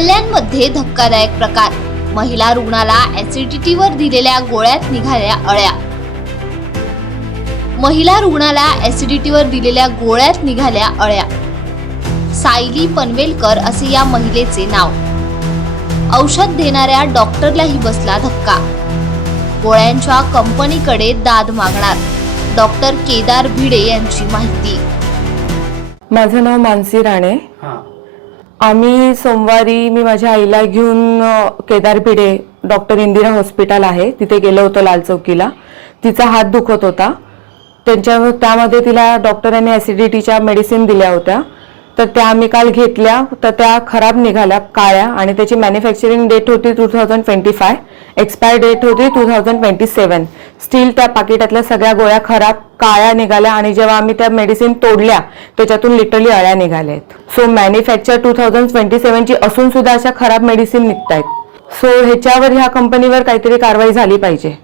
कल्याणमध्ये धक्कादायक प्रकार। महिला रुग्णाला ऍसिडिटीवर दिलेल्या गोळ्यात निघाल्या अळ्या। महिला रुग्णाला ऍसिडिटीवर दिलेल्या गोळ्यात निघाल्या अळ्या। सायली पनवेलकर असे या महिलेचे नाव। औषध देणाऱ्या डॉक्टरलाही बसला धक्का। गोळ्यांच्या कंपनीकडे दाद मागणार डॉक्टर केदार भिडे यांची माहिती। माझं नाव मानसी राणे। आम्ही सोमवारी मी माझ्या आईला घेऊन केदार भिडे डॉक्टर इंदिरा हॉस्पिटल आहे तिथे गेलो होतो लाल चौकीला। तिचा हात दुखत होता, त्यामध्ये तिला डॉक्टरांनी ऍसिडिटीच्या मेडिसिन दिल्या होत्या, तर त्या आम्ही काल घेतल्या तर त्या खराब निघाल्या काळ्या आणि त्याची मॅन्युफॅक्चरिंग डेट होती 2025, एक्सपायर डेट होती 2027। स्टील त्या पाकिटातल्या सगळ्या गोळ्या खराब काळ्या निघाल्या आणि जेव्हा आम्ही त्या मेडिसिन तोडल्या त्याच्यातून लिटरली अळ्या निघाल्या आहेत। सो मॅन्युफॅक्चर 2027 ची असून सुद्धा अशा खराब मेडिसिन निघतायत। सो ह्याच्यावर ह्या कंपनीवर काहीतरी कारवाई झाली पाहिजे।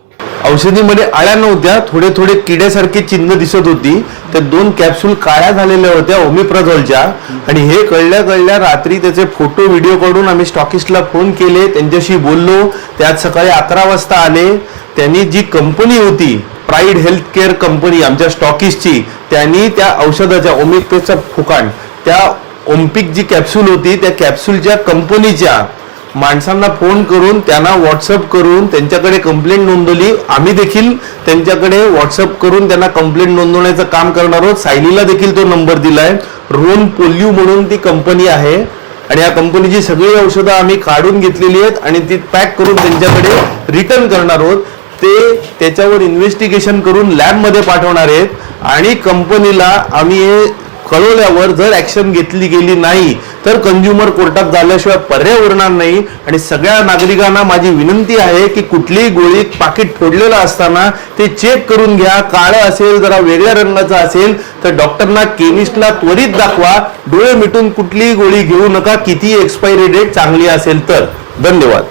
औषधीमध्ये आळ्या नव्हत्या, थोडे थोडे किड्यासारखी चिन्ह दिसत होती। त्या 2 कॅप्सूल काळ्या झालेल्या होत्या ओमिप्राझोलच्या आणि हे कळल्या रात्री त्याचे फोटो व्हिडिओ काढून आम्ही स्टॉकिस्टला फोन केले, त्यांच्याशी बोललो। त्यात सकाळी 11 वाजता आले। त्यांनी जी कंपनी होती प्राईड हेल्थ केअर कंपनी आमच्या स्टॉकिस्टची, त्यांनी त्या औषधाच्या ओमिकपेचा फुकाण त्या ओम्पिक जी कॅप्सूल होती त्या कॅप्सूलच्या कंपनीच्या माणसांना फोन करून त्यांना व्हॉट्सअप करून त्यांच्याकडे कंप्लेंट नोंदवली। आम्ही देखील त्यांच्याकडे व्हॉट्सअप करून त्यांना कंप्लेंट नोंदवण्याचं काम करणार आहोत। सायलीला देखील तो नंबर दिलाय। रोन पोल्यू म्हणून ती कंपनी आहे आणि या कंपनीची सगळी औषधं आम्ही काढून घेतलेली आहेत आणि ती पॅक करून त्यांच्याकडे रिटर्न करणार आहोत। ते त्याच्यावर इन्व्हेस्टिगेशन करून लॅबमध्ये पाठवणार आहेत आणि कंपनीला आम्ही हे कळवल्यावर जर ऍक्शन घेतली गेली नाही तर कंझ्युमर कोर्टात झाल्याशिवाय पर्याय उरणार नाही। आणि सगळ्या नागरिकांना माझी विनंती आहे की कुठलीही गोळी पाकिट फोडलेलं असताना ते चेक करून घ्या। काळं असेल, जरा वेगळ्या रंगाचं असेल तर डॉक्टरना केमिस्टला त्वरित दाखवा। डोळे मिटून कुठलीही गोळी घेऊ नका, किती एक्सपायरी डेट चांगली असेल तर। धन्यवाद।